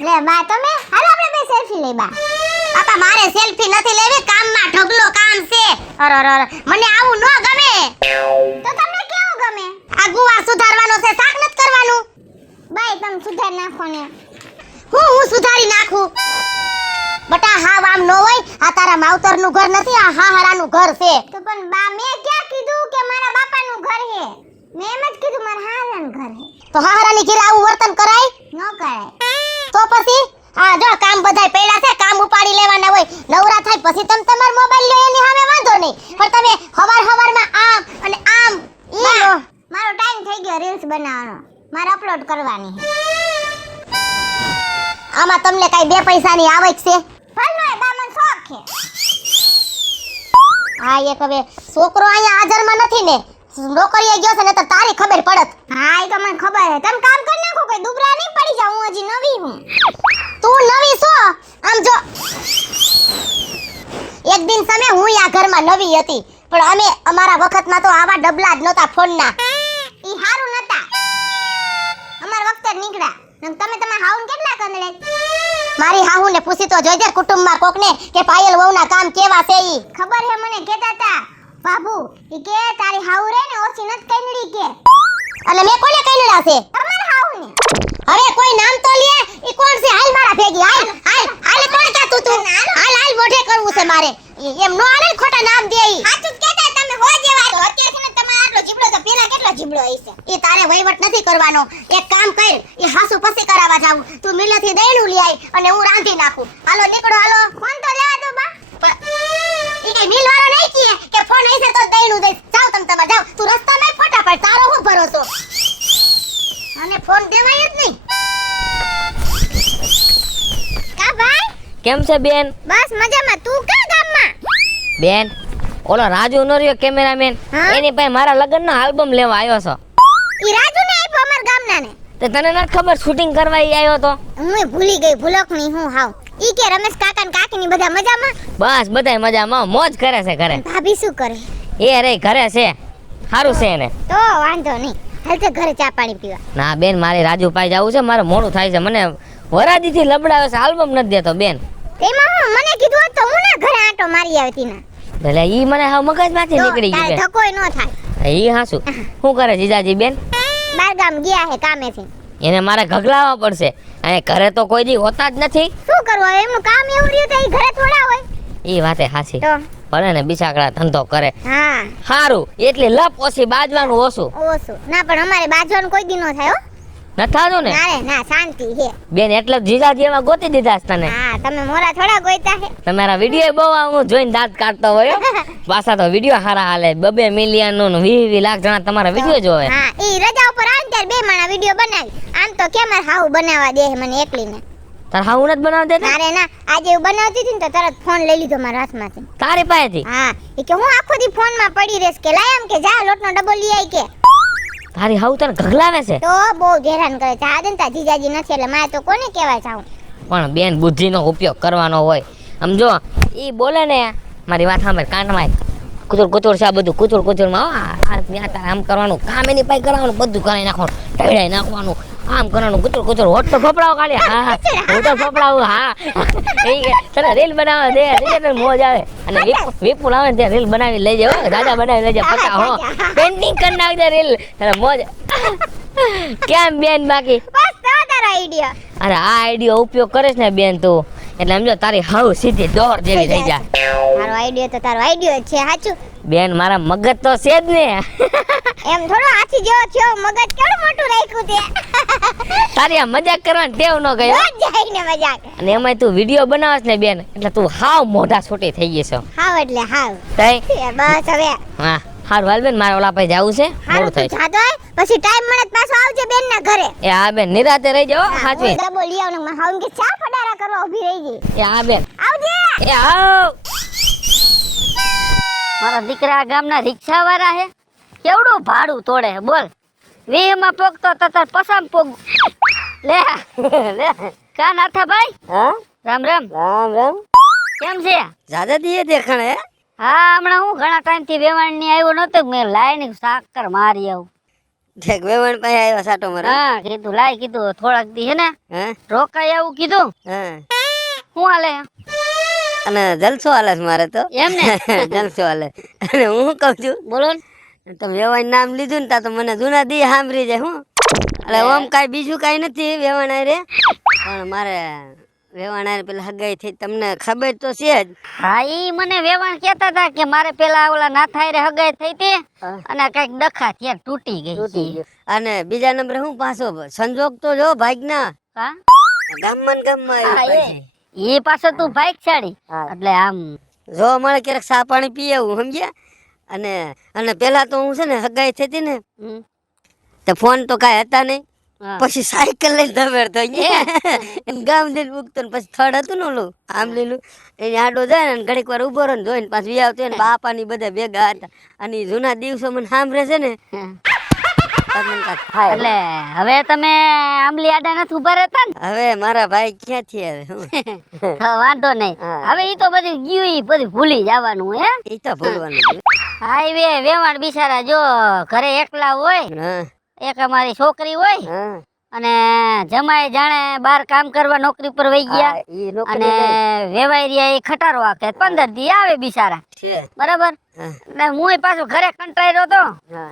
લે બા તમે હાલો આપણે બે સેલ્ફી લઈ બા. આપા મારે સેલ્ફી નથી લેવી, કામમાં ઢગલો કામ છે. અરે મને આવું ન ગમે. તો તમને કેવું ગમે? આ ગુવાર સુધારવાનો છે, શાક નથી કરવાનું. બાય તમે સુધાર નાખો ને. હું સુધારી નાખું? બટા હાવ આમ નો હોય. આ તારા માવતરનું ઘર નથી, આ હાહારાનું ઘર છે. તો પણ બા મેં ક્યાં કીધું કે મારા બાપાનું ઘર છે? મેં એમ જ કીધું મારા હાહારાનું ઘર છે. તો હાહારાની ઘરે આવું વર્તન કરાય? ન કરાય. તો પછી આ જો કામ બધાય પડ્યા છે, કામ ઉપાડી લેવાના હોય. નવરા થાય પછી તમે તમાર મોબાઈલ લો, એની સામે વાંધો નહીં. પણ તમે હવારમાં આમ અને આમ ઈ લો. મારો ટાઈમ થઈ ગયો રીલ્સ બનાવવાનો, મારે અપલોડ કરવાની. આમાં તમને કઈ બે પૈસાની આવક છે? ભલે બા મને શોખ છે. હા એક હવે છોકરો અહીંયા હાજરમાં નથી ને, નોકરીએ ગયો છે ને, તો તારી ખબર પડત. હા એ તો મને ખબર છે. તમે કામ કરી નાખો, કોઈ દુબરા નહીં પડી જાવ. હું હજી નવી હું. તું નવી છો? આમ જો એક દિન સમય હું આ ઘરમાં નવી હતી, પણ અમે અમારા વખતમાં તો આવા ડબલા જ નહોતા ફોનના. ઈ હારું નતા અમાર વખતે નીકળ્યા. તમે તમારા હાઉન કેટલા કંદડે? મારી હાહુને પૂછી તો જોઈજે કુટુંબમાં કોકને કે પાયલ વહુના કામ કેવા છે. ઈ ખબર હે મને કહેતા તા બાબુ, ઈ કે તારી હાહુ રે ને ઓછી નત કંદડી કે. અને મેં કોને કંદડા છે? તમારા હાહુને. હવે કોઈ નામ તો લે. ઈ કોણ છે? હાલ મારા ભેગી હાલ હાલ કોણ કે તું હાલ મોઢે કરવું છે મારે. એમ નો આલે ખોટા નામ દે. ઈ સાચું કહેતા તમે હો જેવા તો અત્યારે છે ને તમારો આટલો જીબડો તો પેલા કેટલો જીબડો હશે. ઈ તારે વહીવટ નથી કરવાનો. એક કામ કર, ઈ હાસુ પછી કરાવવા જાવ. તું મિલેથી દઈણું લઈ આય અને હું રાંધી નાખું. હાલો નીકળો હાલો. ફોન તો લેવા દો બા. ઈ કઈ મિલ વાળો નહીં કીએ કે ફોન હશે તો દઈણું દઈશ. જાવ તમે તમાર જાવ. તું રસ્તામાં ફોટા પાડ, તારો હું ભરોસો. અને ફોન દેવાય જ નહીં. કા ભાઈ કેમ છે બેન? બસ મજામાં. તું ક્યાં ગામમાં? બેન ઓલો રાજુ નરિયો કેમેરામેન, એની પાસે મારા લગ્નનો આલ્બમ લેવા આવ્યો છો. ઈ રાજુ ને આપ્યો અમાર ગામનાને. તે તને નથી ખબર શૂટિંગ કરવા ઈ આવ્યો તો? હું ભૂલી ગઈ, ભૂલકણી હું હાવ. ઈ કે રમેશ કાકા ને કાકીની બધા મજામાં? બસ બધાય મજામાં, મોજ કરે છે ઘરે. ભાભી શું કરે? એ રે ઘરે છે, સારું છે એને. તો વાંધો નહીં, હાલ તે ઘરે ચા પાણી પીવા. ના બેન મારે રાજુ પાસે જવું છે, મારે મોડું થાય છે. મને વરાદીથી લબડાવે છે, આલ્બમ નથી દેતો બેન. તેમાં હું મને કીધું હોત તો હું ના ઘરે આંટો મારી આવતી ના. ભલે ઈ મને હવે મગજમાંથી નીકળી ગઈ બેન. ધકોય ન થાય. ઈ હાસુ. શું કરે જીજાજી બેન? બાર ગામ ગયા હે કામેથી. એને મારે ઘગલાવવા પડશે. અને ઘરે તો કોઈ દી હોતા જ નથી. શું કરવું એમનું કામ એવું રહ્યું તો ઈ ઘરે થોડા હોય. ઈ વાતે હાસી. તો ભલે ને બિચાકડા ધંધો કરે. હા સારું, એટલે લપ ઓછી બાજવાનું ઓછું. ઓછું ના, પણ અમારે બાજવાનું કોઈ દી ન થાય હો. ન થાતું ને? ના શાંતિ હે બેન. એટલે જીજાજી એમાં ગોતી દીધા છે તને. હા તમે મોરા થોડા ગોઈતા હે. તમારા વિડિયો બહુ હું જોઈને દાંત કાઢતો હોય. પાછા તો વિડિયો હારા હાલે. 2 મિલિયન નો 20 લાખ જણા તમારા વિડિયો જોવે. હા ઈ રજા ઉપર આવે ત્યારે બે માણા વિડિયો બનાવી. આમ તો કેમ હાઉ બનાવવા દે મને એકલીને. તાર હાઉ નથી બનાવ દેતા? અરે ના, આજે હું બનાવતી હતી ને તો તરત ફોન લઈ લીધો મારા હાથમાંથી. તારી પાસેથી? હા ઈ કે હું આખો દી ફોન માં પડી રહેશ કે લાય એમ કે જા લોટનો ડબ્બો લઈ આય કે. તારી હાઉ તને ઘગલાવે છે? તો બહુ હેરાન કરે છે. આદનતા જીજાજી નથી એટલે મારે તો કોને કહેવાય જાઉં. પણ બેન બુદ્ધિનો ઉપયોગ કરવાનો હોય. સમજો ઈ બોલે ને મારી વાત સાંભળ કાનમાં કુતુર છે આ બધું કુતુરમાં આમ કરવાનું કામ એની પાસે કરવાનું બધું કરાવી નાખવાનું ઢળાઈ નાખવાનું આમ કરવાનું કુતુર હોટ તો ફોપડાવો ખાલી. હા હું તો ફોપડાવું. હા તને રીલ બનાવવા દે તને મોજ આવે. અને વિપુલ આવે ને ત્યાં રીલ બનાવી લઈ જાવ. દાદા બનાવી લઈ જાવ. પકા હો પેન્ટિંગ કરી નાખજે રીલ. તને મોજ. કેમ બેન બાકી? બસ તો તારો આઈડિયા. અરે આ આઈડિયા ઉપયોગ કરીશ ને બેન તું એટલે સમજો તારી હાઉ સીધી દોર જેવી થઈ જાય. તારો આઈડિયા તો તારો આઈડિયા છે સાચું. બેન મારા મગજ તો છે જ ને. એમ થોડો હાથી જેવો થયો, મગજ કેવડું મોટું રાખ્યું તે. તારી આ મજાક કરવાની ટેવ ન ગઈ. જાય ને મજાક. અને એમાં તું વિડિયો બનાવસ ને બેન એટલે તું હાવ મોઢા છોટી થઈ ગઈ છો. હાવ એટલે હાવ. તઈ બસ હવે હા હારું હાલ બેન મારે ઓલા પાસે જાવું છે. મોડું થાય છે. જાતો પછી ટાઈમ મળે પાછો આવજે બેન ના ઘરે. એ હા બેન નિરાતે રહી જાઓ. હાચવી ડબો લઈ આવને માં હાઉન કે ચા ફડારા કરવા ઊભી રહી ગઈ. એ હા બેન આવજે. એ આવ. મારા દીકરા ગામના રિક્ષા વાળા હે કેવડું ભાડું તોડે બોલ. 20 માં પોગતો તો તાર પસામ પોગ. લે લે કા નાથા ભાઈ? હા રામ રામ. રામ રામ. કેમ છે? જાજા દીએ દેખાણે. હા હમણાં હું ઘણા ટાઈમ થી વેવાણ ની આવ્યો નતો. મેં લાઈને સાકર મારી આવું. ઠેક વેવણ પાસે આવ્યા સાટો મારે હા કીધું લાય કીધું થોડાક દી હે ને હે રોકાય આવું કીધું હા શું હાલે અને જલસો હાલે છે મારે તો એમ ને જલસો હાલે અને હું શું કહું છું બોલો ને તમે વેવાણ નામ લીધું ને તા તો મને જૂના દી સાંભળી જાય હું એટલે ઓમ કાંઈ બીજું કાંઈ નથી વેવાણ રે પણ મારે વેવાણ પેલા હગાઈ થઈ તમને ખબર તો છે જ હા ઈ મને વેવાણ કહેતા હતા કે મારે પેલા ઓલા નાથાઈ રે હગાઈ થઈ હતી અને કઈક ડખા થયા તૂટી ગઈ અને બીજા નંબરે હું પાછો સંજોગ તો જો ભાગના હા ગામમાં ને ગામમાં આવ્યો પછી. એ પાછો તું બાઈક ચાડી હા. એટલે આમ જો મળે ક્યારેક ચા પાણી પીએ એવું સમજ્યા અને પેલા તો હું છે ને હગાઈ થતી ને હમ, તો ફોન તો કાંઈ હતા નહીં હા. પછી સાયકલ લઈને ધમેડતો એમ ગામ જઈને મૂકતો ને પછી થડ હતું ને ઓલું આમ લીલું એની આડો જાય ને ઘડીક વાર ઉભો રહે ને જોઈને પાછું વી આવતો ને બાપાની બધા ભેગા હતા અને ઈ જૂના દિવસો મને સાંભળે છે ને તો મને કાંઈક થાય. એટલે હવે તમે આંબલી આડા નથી ઉભા રહેતા ને હવે મારા ભાઈ ક્યાંથી આવે હું હા, વાંધો નહીં હા. હવે ઈ તો બધું ગયું ઈ બધું ભૂલી જવાનું હે એ તો ભૂલવાનું હાઈવે વેવાણ બિચારા જો ઘરે એકલા હોય હા એક અમારી છોકરી હોય હા અને જમાઈ જાણે બહાર કામ કરવા નોકરી પર વહી ગયા ઈ અને નોકરી નહીં. વેવાઈ રહ્યા એ ખટારો આખે 15 દી આવે બિચારા છે. બરાબર હા. એટલે હું પાછો ઘરે કંટાળ્યો તો હા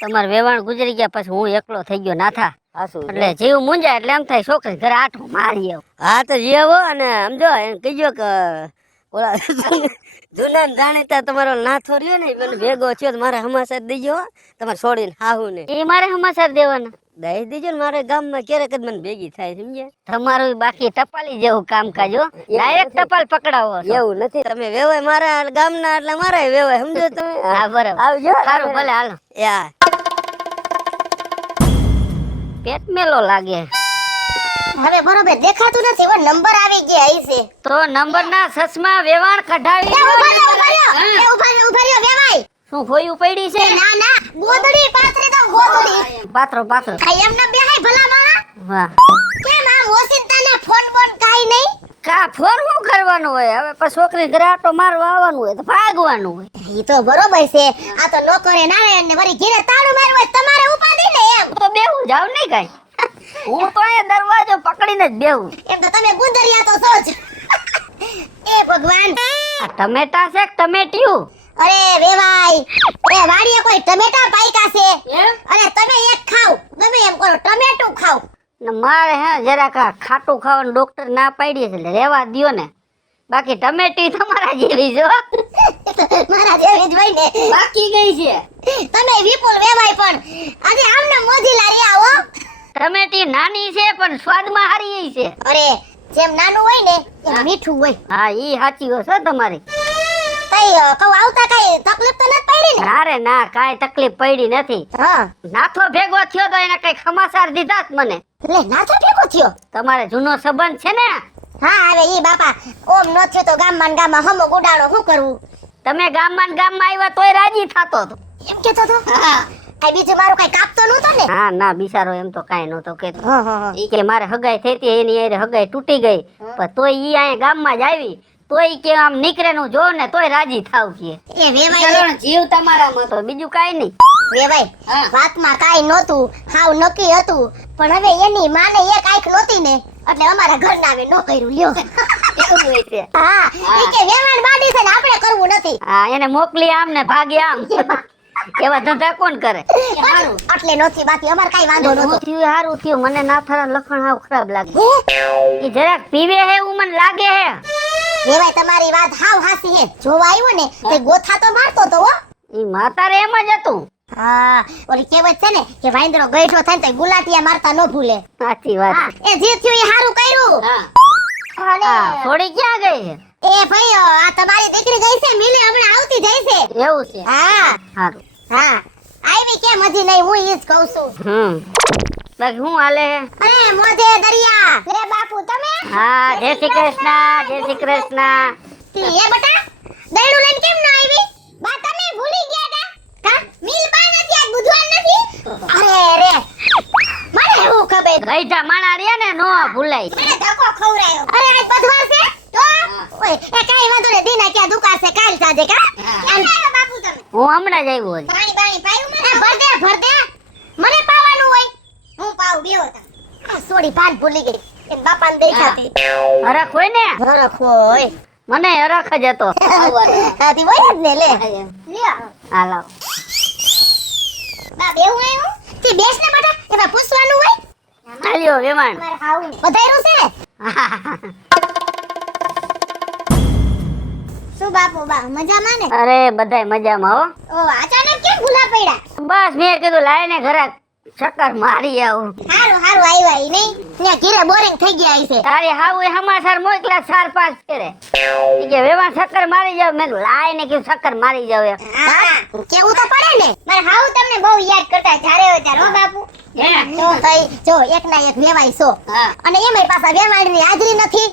તમારે વેવાણ ગુજરી ગયા પછી હું એકલો થઈ ગયો નાથા હાસું છે. એટલે જીવ મુંજાય એટલે એમ થાય છોકરી ઘરે આઠો મારી આવ હા તો જેવો અને સમજો એને કહીજો કે ઓલા જૂના ને જાણીતા તમારો નાથો રહ્યો ને ઈ મને ભેગો થયો તો મારે હમાસર દીજો હો. તમારે છોડીને હાહુ ને એ મારે સમાચાર દેવાના દઈ દીજો ને મારે ગામમાં ક્યારેક જ મને ભેગી થાય સમજ્યા તમારું બાકી ટપાલી જેવું કામકાજ હો ડાયરેક્ટ ટપાલ પકડાવો છો. એવું નથી તમે વેવાય મારા ગામના એટલે મારા વેવાય સમજો તમે હા બરાબર આવજો સારું ભલે હાલો યા પેટ મેલો લાગે હવે બરોબર દેખાતું નથી એવો નંબર આવી ગયા હશે તો નંબર ના સસમા વેવાણ કઢાવી એ ઉભા રહ્યો વેવાય શું ખોયું પડી છે ના ના ગોદડી પાથરી તો ગોદડી પાત્રો પાત્રો આ એમને બેહાય ભલા માણા વાહ કેમ આમ ઓસિંતાના ફોન બોન કાઈ નહીં કા ફોન શું કરવાનું હોય હવે પછી છોકરી ઘરે આટો મારવા આવવાનું હોય તો ભાગવાનું હોય ઈ તો બરોબર છે આ તો નોકરે ના આવે ને વળી ઘરે તાળું મારવું હોય તમારે ઉપાડી ને એમ તો બેહું જાવ નહીં કાઈ હું તો એ દરવાજો પકડીને જ બેહું એમ તો તમે ગુંદરિયા તો છો જ એ ભગવાન આ ટમેટા છે કે ટમેટિયું અરે વેવાય એ વાડીએ કોઈ ટમેટા પાયકા છે અને તમે એક ખાવ ગમે એમ કરો ટમેટું ખાવ ને મારે હે જરાક આ ખાટું ખાવાનું ડોક્ટર ના પાડી છે એટલે રહેવા દ્યો ને બાકી ટમેટી તમારા જેવી જો મારા જેવી જ હોય ને બાકી ગઈ છે તમે વિપુલ વેવાય પણ આજે આમને મોજીલા રહ્યા હો ટમેટી નાની છે પણ સ્વાદમાં હારી છે અરે જેમ નાનું હોય ને એમ મીઠું હોય હા ઈ સાચી વાત છે તમારી કઈ કહું આવતા કઈ તકલીફ તો નથી પડી ને અરે ના કાંઈ તકલીફ પડી નથી હા નાથો ભેગો થયો તો એને કઈ ખમાસાર દીધા જ મને લે નાથો ભેગો થયો તમારે જૂનો સંબંધ છે ને હા હવે ઈ બાપા ઓમ ન થયો તો ગામમાં ને ગામમાં હમો ગુડાડો શું કરવું તમે ગામમાં ને ગામમાં આવ્યા તોય રાજી થતો હતો એમ કેતો તો હા આ બીજું મારું કઈ કાપતો નહોતો ને હા ના બિચારો એમ તો કાંઈ નહોતો કેતો હા હા ઈ કે મારે હગાઈ થઈ હતી એની હારે હગાઈ તૂટી ગઈ પણ તોય ઈ અહીંયા ગામમાં જ આવી તોય ઈ કે આમ નીકળે નું જો ને તોય રાજી થાવ કે એ વેવાય જીવ તમારામાં તો બીજું કાંઈ નહીં વેવાય વાતમાં કાઈ નહોતું હાવ નક્કી હતું પણ હવે એની માને એક આંખ નહોતી ને એટલે અમારા ઘર ના આવે નો કર્યું લ્યો એવું હોય છે હા ઈ કે વેવાણ બાડી છે ને આપણે કરવું નથી હા એને મોકલી આમ ને ભાગે આમ એવા ધંધા કોણ કરે એટલે નથી બાકી અમાર કાઈ વાંધો નહોતો થયું સારું થયું મને નાથાના લખણ હાવ ખરાબ લાગે ઈ જરાક પીવે હે એવું મને લાગે હે વેવાય તમારી વાત હાવ હાસી હે જોવા આવ્યો ને તે ગોથા તો મારતો તો હો ઈ માતારે એમ જ હતું હા ઓલી કહેવત છે ને કે વાંદરો ગઈઠો થાય ને તો ગુલાટિયા મારતા ન ભૂલે સાચી વાત હા એ જે થયું એ હારું કર્યું અને હા થોડી ક્યાં ગઈ છે એ ભાઈ આ તમારી દીકરી ગઈ છે મિલે હમણાં આવતી જાય છે એવું છે હા સારું હા આવી કેમ હજી નહીં હું ઈ જ કહું છું બાકી હું હાલે હે અરે મોઢે દરિયા રે બાપુ તમે હા જય શ્રી કૃષ્ણ જય શ્રી કૃષ્ણ એ બટા દૈડું લઈને કેમ ન આવી બા તમે ભૂલી ગયા કા મિલ બા નથી આજ બુધવાર નથી અરે રે મને એવું ખબર ગઈઢા માણા રહ્યા ને નો ભૂલાય મને ધક્કો ખવરાયો અરે આજ બુધવાર છે તો ઓય એ કાઈ વાંધો ને દીના ક્યાં દુકાન છે કાલ સાજે કા કેમ આવ્યો બાપુ તમે હું હમણાં જ આવ્યો છું પાણી પાણી પાયું મને ભર દે મને હું પાવ બેહો તા સોડી ભાન ભૂલી ગઈ એન બાપાને દેખાતી હરખ હોય ને હરખ હોય મને હરખ જ હતો આથી હોય જ ને લે લ્યો હાલો બા બેહું આવ્યું તી બેસ ને બેટા એમાં પૂછવાનું હોય હાલ્યો વેવાણ મારે હાવું બધાયરું છે ને શું બાપુ બા મજામાં ને અરે બધાય મજામાં હો ઓ અચાનક કેમ ભૂલા પડ્યા બસ મેં કીધું લાય ને ઘરે ચક્કર મારી આવું હારું હારું આવ્યા ઈ નહીં ને ઘીરે બોરિંગ થઈ ગયા છે તારી હાવ એ સમાચાર મોકલા 4-5 ફેરે ઈ કે વેવાણ ચક્કર મારી જાવ મેં કીધું લાય ને કીધું ચક્કર મારી જાવ એમ કેવું તો પડે ને મારે હાવું તમને બહુ યાદ કરતા જ્યારે હોય ત્યારે હો બાપુ તો તઈ જો એક ના એક વેવાય છો અને એમાંય પાછા વેવાણની હાજરી નથી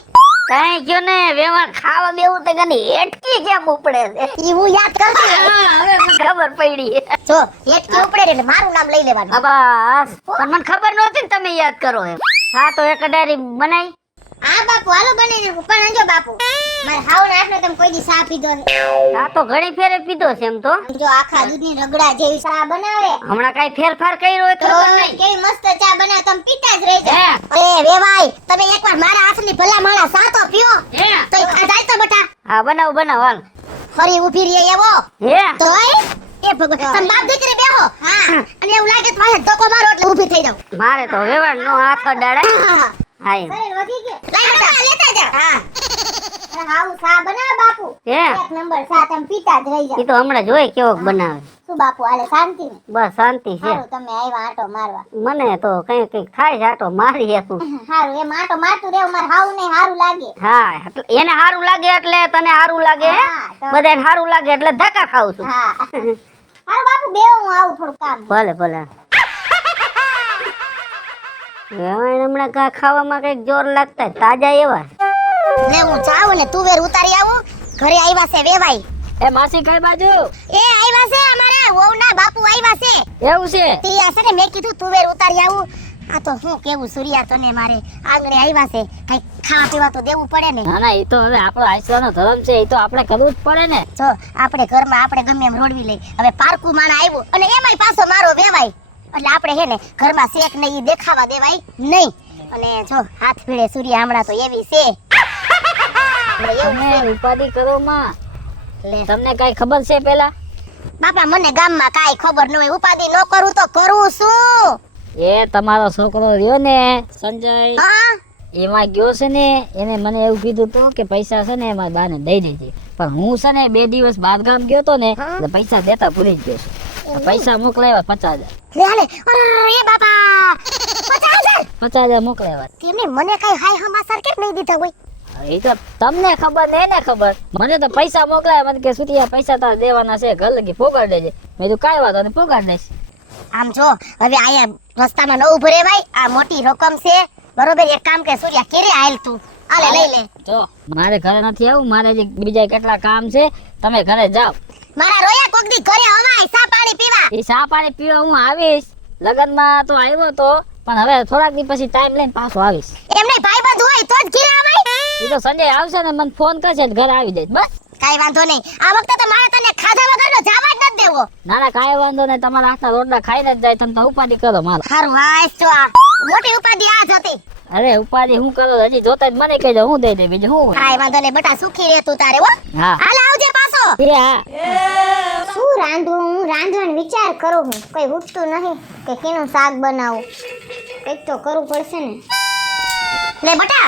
કઈ કયો ને વેવાણ ખાવા બેવું તો ગની હેટકી કેમ ઉપડે છે ઈ હું યાદ કરતી હવે મને ખબર પડી જો હેટકી ઉપડે એટલે મારું નામ લઈ લેવાનું બસ પણ મને ખબર નહોતી ને તમે યાદ કરો એમ હા તો એક ડાયરી બનાવી હા બાપુ હાલો બની નાખું પણ જો બાપુ મારે હાવ ને આટલો તમે કોઈ દી ચા પીધો નહીં હા તો ઘણી ફેરે પીધો છે એમ તો જો આખા દૂધની રગડા જેવી ચા બનાવે હમણાં કઈ ફેરફાર કર્યો હોય તો તો ખબર નહીં કેવી મસ્ત ચા બનાવે તમે પીતા જ રહેજો એ વેવાય તમે એકવાર મારા હાથની ભલા માળા સાતો પીઓ તો ઈ ખાધાય તો બટા હા બનાવ હાલ ફરી ઊભી રહી એવો હે તોય એ ભગવાન તમે બાપ દીકરી બેહો હા અને એવું લાગે તો મારે ધક્કો મારો એટલે ઊભી થઈ જાવ મારે તો વેવાણ નો હાથ અડાડે હા હા એમ. શરીર વધી ગયું લઈ બેટા લેતા જાવ હા અરે હાઉ ચા બનાવ બાપુ હે એક નંબર ચા તમે પીતા જ રહી જાવ ઈ તો હમણાં જોઈ કેવો બનાવે શું બાપુ હાલે શાંતિ ને બસ શાંતિ છે હારું તમે આવ્યા આટો મારવા મને તો કઈ થાય છે આટો મારી હતું હારું એમ આટો મારતું રહેવું મારે હાવ ને હારું લાગે હા એટલે એને સારું લાગે એટલે તને સારું લાગે હા, તો- બધાને સારું લાગે એટલે ધક્કા ખાવ છું હા હારું બાપુ બેહો હું આવું થોડું કામ ભલે ભલે વેવાણ હમણાં ખાવામાં કઈક જોર લાગતા તાજા એવા લે હું જાઉં ને તુવેર ઉતારી આવું ઘરે આવ્યા છે વેવાઈ એ માસી કઈ બાજુ એ આવ્યા છે અમારા વહુના બાપુ આવ્યા છે એવું છે તી છે ને મેં કીધું તુવેર ઉતારી આવું આ તો હું કેવું સૂર્યા તને મારે આંગણે આવ્યા છે કઈ ખાવા પીવા તો દેવું પડે ને ના ના એ તો હવે આપણો આઈસવાનો ધર્મ છે એ તો આપણે કરવું જ પડે ને જો આપણે ઘરમાં આપણે ગમે એમ રોડવી લઈ હવે પારકું માણા આવ્યું અને એમાંય પાછો મારો વેવાય એટલે આપણે હે ને ઘરમાં શેક ને ઈ દેખાવા દેવાય નહીં અને જો હાથ ભીડે સૂર્યા હમણાં તો એવી છે એવું તમે છે. ઉપાધિ કરો માં લે તમને કઈ ખબર છે પેલા બાપા મને ગામમાં કાંઈ ખબર ન હોય ઉપાધિ ન કરું તો કરું શું એ તમારો છોકરો રહ્યો ને સંજય હા એમાં ગયો છે ને એને મને એવું કીધું હતું કે પૈસા છે ને એમાં બાને દઈ દેજે પણ હું છે ને 2 દિવસ બાર ગામ ગયો તો ને હા. એટલે પૈસા દેતા ભૂલી જ ગયો છું પૈસા મોકલાવ્યા 50,000 લે હાલે અરે એ બાપા 50,000 50,000 મોકલાવ્યા તેમને મને કઈ હાય હમાસર કેમ નહીં દીધા હોય એ તો તમને ખબર ને એને ખબર મને તો પૈસા મોકલાયા મને કે સુતિયા પૈસા તાર દેવાના છે ઘર લગી પોગાડ દેજે મેં કીધું કાંઈ વાંધો નહીં પોગાડ દઈશ આમ જો હવે આયા રસ્તામાં ન ઉભરે ભાઈ આ મોટી રકમ છે બરોબર એક કામ કે સૂર્યા કેરે આયલ તું આલે લઈ લે જો મારે ઘરે નથી આવું મારે જે બીજા કેટલા કામ છે તમે ઘરે જાઓ મારા રોયા કોક દી ઘરે હવાય સા પાણી પીવા એ ચા પાણી પીવા હું આવીશ લગનમાં તો આવ્યો તો પણ હવે થોડાક દી પછી ટાઈમ લઈને પાછો આવીશ એમને ભાઈબંધ હોય તો જ ઘરે આવાય એ તો સંજય આવશે ને મને ફોન કરશે એટલે ઘરે આવી જઈશ બસ કાઈ વાંધો નહીં આ વખતે તો મારે તને ખાધા વગરનો જવા જ નથી દેવો ના ના કાંઈ વાંધો નહીં તમારા હાથના રોટલા ખાઈને જ જાય તમે તો ઉપાધિ કરો મારો હારું વાય તો આ મોટી ઉપાધિ આ જ હતી અરે ઉપાધિ હું કરો હજી જોતા જ મને કહી દો હું દઈ દે બીજું હું હોય? કાઈ વાંધો નહીં બટા સુખી રહે તું તારે હો હા હાલ આવજે પાછો એ હા શું રાંધું હું રાંધવાનો વિચાર કરું હું કોઈ ઉઠતું નહીં કે કેનું શાક બનાવું કંઈક તો કરવું પડશે ને લે બટા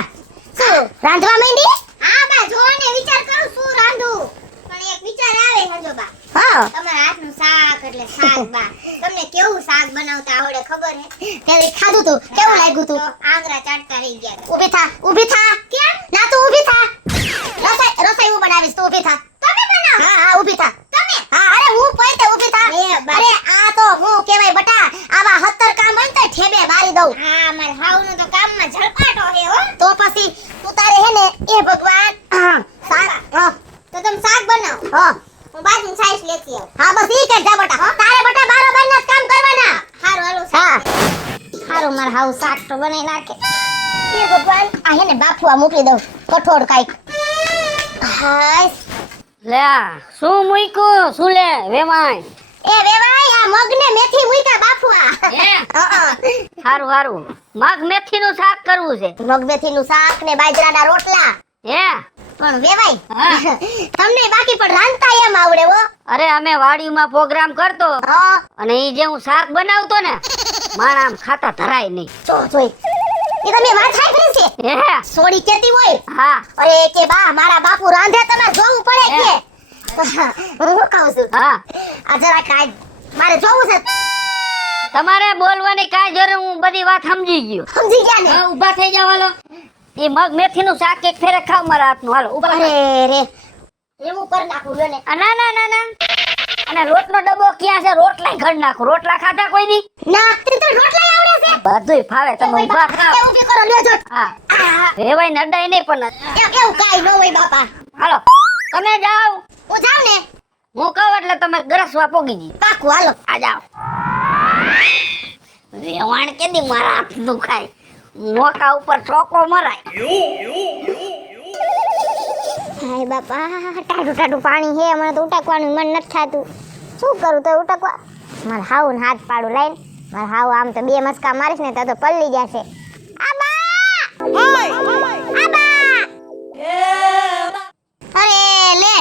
શું રાંધવા માંડી હા બા જો ને વિચાર કરું શું રાંધું પણ એક વિચાર આવે હજો બા હા તમારા હાથનું શાક એટલે શાક બા તમને કેવું શાક બનાવતા આવડે ખબર હે તે ખાધું તું કેવું લાગ્યું તું આંગરા ચાટતા રહી ગયા ઊભી થા કેમ ના તું ઊભી થા રસોઈ હું બનાવીશ તું ઊભી થા તમે બનાવો હા હા ઊભી થા તમે હા અરે હું પોતે ઊભી થા અરે આ તો હું કહેવાય બટા આવા 70 કામ હોય ને તો ઠેબે મારી દઉં હા માર હાવનો તો કામમાં ઝળપાટો હે હો તો પછી તું તારે હે ને એ ભગવાન શાક તો તમે શાક બનાવો હા હું બાજુ સાઈસ લેતી આવું હા બસ ઈ કરજા બટા તારે બટા બારોબાર ના કામ કરવાના હારું હાલો હા હારું માર હાવ શાક તો બનાવી નાખે એ ભગવાન આ હે ને બાફવા મૂકી દઉં કઠોળ કાઈક હાય લે આ, શું મૂક્યું શું લે વેવાણ એ વેવાઈ આ મગને મેથી મૂક્યા બાફવા હે હારું હારું મગ મેથીનું શાક કરવું છે મગ મેથીનું શાક ને બાજરાના રોટલા હે પણ વેવાઈ હા. તમને બાકી પણ રાંધતા એમ આવડે હો અરે અમે વાડીમાં પ્રોગ્રામ કરતો હા અને ઈ જે હું શાક બનાવતો ને મારા આમ ખાતા ધરાય નહીં જોઈ એ તમે વાત સાંભળી છે હે સોડી કેતી હોય હા અરે કે બા મારા બાપુ રાંધે તમારે જોવું પડે કે હું કહું છું હા આ જરા કાઈ મારે જોવું છે તમારે બોલવાની કાંઈ જરૂર હું બધી વાત સમજી ગયો સમજી ગયા ને હા ઊભા થઈ જાવ હાલો એ મગ મેથીનું શાક એક ફેરે ખાવ મારા હાથનું હાલો ઊભા અરે રે એવું કરી નાખું લ્યો ને ના ના ના ના અને રોટનો ડબ્બો ક્યાં છે રોટલાય ઘડ નાખો રોટલા ખાધા કોઈ દી ના તે તો રોટલા આવડે છે બધુંય ફાવે તમે ઊભા થાવ કેવું કે કરો લ્યો જો હા આ, રેવાય નડાય નહીં પણ એવું કાઈ ન હોય બાપા હાલો તમે જાઓ હું જાઉં ને હું કહું એટલે તમે ગરસવા પોગી જી પાકું હાલો આ જાઓ રેવાણ કેદી મારા હાથ દુખાય મોકા ઉપર ચોકો મરાય હાય બાપા ટાઢું ટાઢું પાણી હે મને તો ઉટકવાનું મન નથી થાતું શું કરું તો ઉટકવા મારે હાવ ને હાથ પાડું લઈને મારે હાવ આમ તો બે મસ્કા મારીશ ને તો પલ્લી જશે અરે લે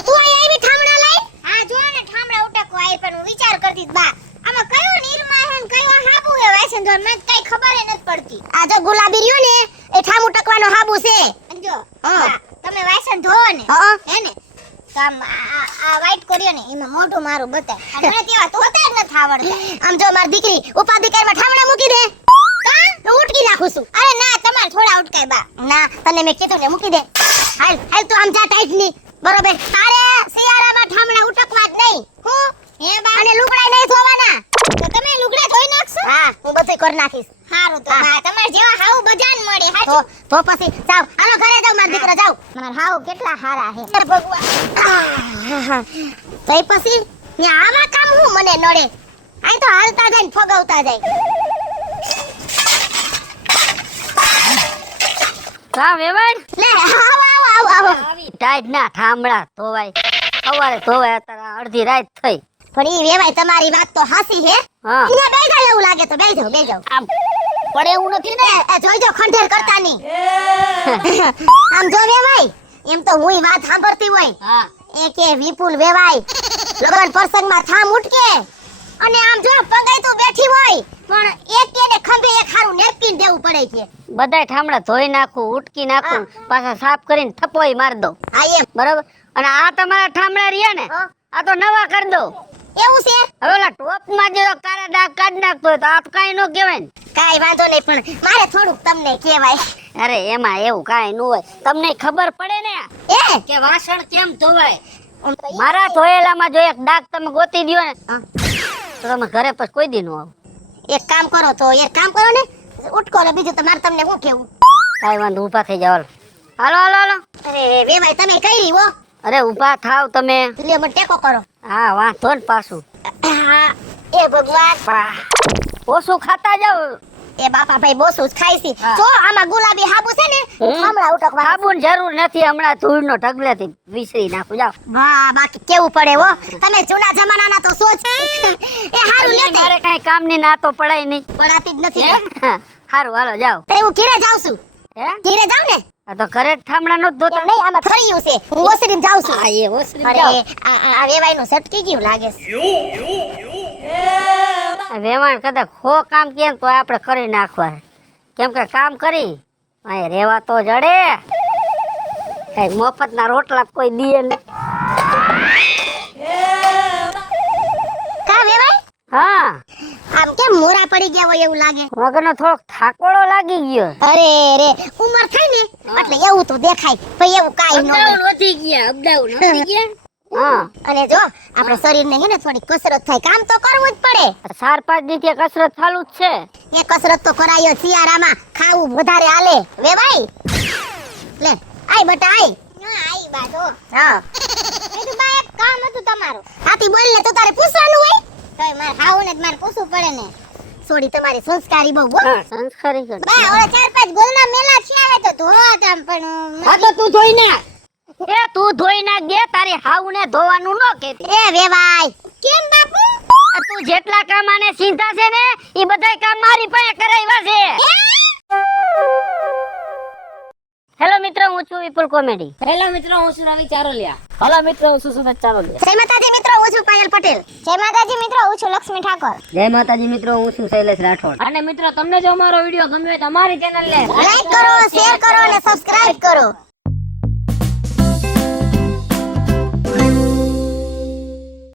તું અહીં આવી ઠામડા લઈ હા જો ને ઠામડા ઉટકવા આવી પણ હું વિચાર કરતી હતી, બા આમાં કયો નિર્મા હે ને કયો હાબુ હે વાસન ધોર મને કઈ ખબર નથી પડતી આ જો ગુલાબી રહ્યો ને એ ઠામ ઉટકવાનો હાબુ છે જો હા તમે વાસણ ધોવો ને હે ને કામ આ વાઈટ કર્યો ને એમાં મોઢું મારું બતાય મને તેવા ધોતા જ નથી આવડતા આમ જો મારી દીકરી ઉપાધિકારમાં ઠામડા મૂકી દે કા ઉટકી નાખું છું અરે ના તમારે થોડા ઉટકાય બા ના તને મેં કીધું ને મૂકી દે હાલ હાલ તું આમ જા ટાઈટ ની બરોબર તારે શિયાળામાં ઠામડા ઉટકવા જ નહીં હું હે બા અને લુગડા નહીં ધોવાના તો તમે લુગડા ધોઈ નાખશો હા હું બધું કરી નાખીશ સારું તો હા તમાર જેવા હાવ બજાન મળે હાચું તો પછી જાવ હાલો ઘરે જાવ માર દીકરો જાવ માર હાવ કેટલા હારા હે હે ભગવાન તો પછી ને આવા કામ હું મને નડે આઈ તો હાલતા જાય ને ફગાવતા જાય કા વેવાણ લે આવ આવી ટાઈટ ના ઠામડા ધોવાય સવારે ધોવાય અત્યારે અડધી રાત થઈ પણ ઈ વેવાય તમારી વાત તો હાસી હે હા ઇને બેઈ જાવ એવું લાગે તો બેઈ જાવ આમ પડે એવું નથી ને એ જોઈજો ખંડેર કરતા નહીં આમ જો વેવાય એમ તો હુંય વાત સાંભળતી હોય હા એ કે વિપુલ વેવાય લગન પ્રસંગમાં થામ ઉઠકે અને આમ જો પગાઈ તો બેઠી હોય પણ એક કેને ખંભે એક હારું નેપકિન દેવું પડે છે બધાય ઠામડા ધોઈ નાખું ઉટકી નાખું પાછા સાફ કરીને થપોઈ માર દો હા એમ બરાબર અને આ તમારા ઠામડા રહ્યા ને હા. આ તો નવા કરી દો એવું છે હવે ઓલા ટોપમાં જો કાળા ડાઘ કાઢી નાખતો હોય તો આ તો કાંઈ ન કહેવાય ને કાઈ વાંધો નહીં પણ મારે થોડુંક તમને કહેવાય અરે એમાં એવું કાંઈ ન હોય તમને ખબર પડે ને એ કે વાસણ કેમ ધોવાય આમ તો મારા ધોયેલામાં જો એક ડાઘ તમે ગોતી દ્યો ને હા. તો તમે ઘરે પછી કોઈ દી ન આવો એક કામ કરો તો એક કામ કરો ને ઉઠકો ને બીજું તમારે તમને શું કેવું કાંઈ વાંધો ઊભા થઈ જાવ હાલો હાલો હાલો અરે વેવાય તમે કઈ રહી હો અરે ઊભા થાવ તમે લે મને ટેકો કરો હા વાંધો ને પાછું હા, એ ભગવાન ઓછું ખાતા જાવ એ બાપા ભાઈ બોસું જ ખાઈ છી હા. જો આમાં ગુલાબી હાબુ છે ને હમણાં ઉટકવા સાબુન જરૂર નથી હમણાં ધૂળનો ઢગલેથી વિસરી નાખું જાવ વાહ બાકી કેવું પડે હો તમે જૂના જમાનાના તો સોચ એ હારું લેતે મારે કઈ કામની ના તો પડાય નહીં પડાતી જ નથી સારું હાલો જાઓ તો હું ઘરે જાઉં છું હે ઘરે જાઉં ને આ તો ઘરે જ ઠામડા નો એમ ધોતા નહીં આમાં ફર્યું છે હું ઓસરીમ જાઉં છું હા એ ઓસરી અરે જાઓ આ વેવાઈનું સટકી ગયું લાગે છે આ વેવાણ કદાચ ખો કામ કે તો આપણે કરી નાખવા કેમ કે કામ કરી અહીં રહેવા તો જડે કઈ મફતના રોટલા કોઈ દીએ નહીં કા વેવાઈ હા આમ કેમ મોરા પડી ગયા હોય એવું લાગે વગરનો થોડોક થાકોડો લાગી ગયો અરે રે ઉંમર થાય ને એટલે એવું તો દેખાય પણ એવું કાઈ ન હોય વધી ગયા અપડાઉન વધી ગયા હા અને જો આપણા શરીરને હે ને થોડી કસરત થાય કામ તો કરવું જ પડે 4-5 દિવસથી કસરત ચાલુ જ છે એ કસરત તો કરાયો શિયાળામાં ખાવું વધારે હાલે વે ભાઈ લે આય બટા આય આય બાજો હા એ તો બા એક કામ હતું તમારું હાથી બોલ ને તો તારે પૂછવાનું હોય તો માર હાવ ને મારે પૂછવું પડે ને સોડી તમારી સંસ્કારી બહુ હો હા સંસ્કારી કર બા ઓલા 4-5 ગોલના મેલા છે આવે તો ધોવા તમ પણ હા તો તું ધોઈ ના એ તું ધોઈ નાખ દે, તારી હાઉને ધોવાનું ન કેતી. એ વેવાય કેમ બાપુ? તું જેટલા કામ આને સીધા છે ને ઈ બધાય કામ મારી પાસે કરાવ્યા છે. હેલો મિત્રો, હું છું વિપુલ કોમેડી. હેલો મિત્રો, હું છું રવિ ચારોલિયા. હેલો મિત્રો, હું છું સુરત ચારોલિયા. જય માતાજી મિત્રો, હું છું પાયલ પટેલ. જય માતાજી મિત્રો, હું છું લક્ષ્મી ઠાકોર. જય માતાજી મિત્રો, હું છું શૈલેષ રાઠોડ. અને મિત્રો, તમને જો અમારો વિડીયો ગમ્યો હોય તો અમારી ચેનલને લાઈક કરો, શેર કરો અને સબસ્ક્રાઇબ કરો.